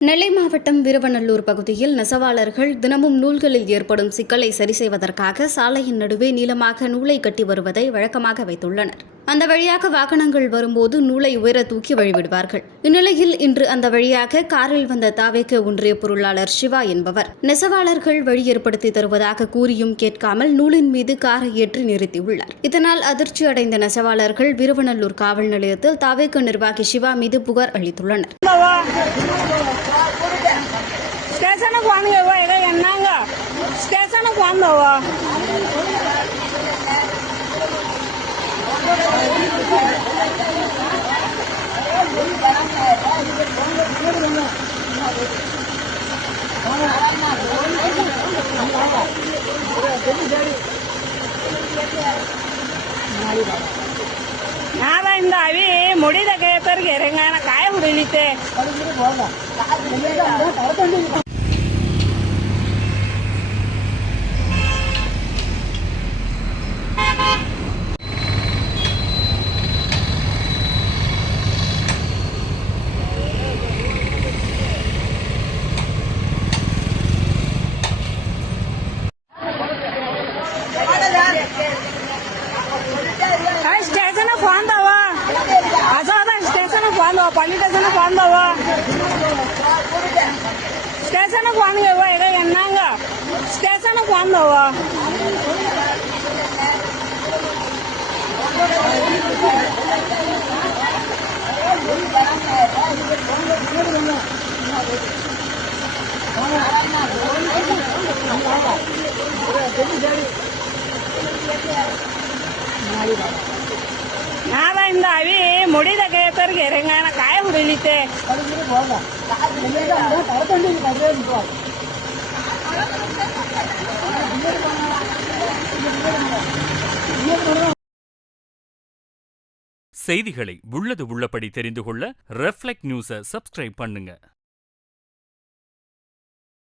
நெல்லை மாவட்டம் வீரவநல்லூர் பகுதியில் நெசவாளர்கள் தினமும் நூல்களில் ஏற்படும் சிக்கலை சரி செய்வதற்காக சாலையின் நடுவே நீளமாக நூலை கட்டி வருவதை வழக்கமாக வைத்துள்ளனர். அந்த வழியாக வாகனங்கள் வரும்போது நூலை உயர தூக்கி வழிவிடுவார்கள். இந்நிலையில் இன்று அந்த வழியாக காரில் வந்த தாவேக ஒன்றிய பொருளாளர் சிவா என்பவர் நெசவாளர்கள் வழி ஏற்படுத்தி தருவதாக கூறியும் கேட்காமல் நூலின் மீது காரை ஏற்றி நிறுத்தியுள்ளார். இதனால் அதிர்ச்சி அடைந்த நெசவாளர்கள் வீரவநல்லூர் காவல் நிலையத்தில் தாவேக நிர்வாகி சிவா மீது புகார் அளித்துள்ளனர். ஸ்டேஷனுக்கு வாங்க என்னங்க ஸ்டேஷனுக்கு வாங்கவா நான் இந்த அவி முடித கேப்பருக்கு இறங்க காய முடியலித்தே ஸ்டேஷனுக்கு வாந்தாவா அசாதான் ஸ்டேஷனுக்கு வாந்தாவா பள்ளி ஸ்டேஷனுக்கு வாந்தாவா ஸ்டேஷனுக்கு வாங்குவா என்னங்க ஸ்டேஷனுக்கு வாந்தாவா நான் இந்த அவி முடித கேப்பருக்கு இறங்க காய முடியலித்தே செய்திகளை உள்ளது உள்ளபடி தெரிந்து கொள்ள ரெஃப்ளெக்ட் நியூஸை சப்ஸ்கிரைப் பண்ணுங்க.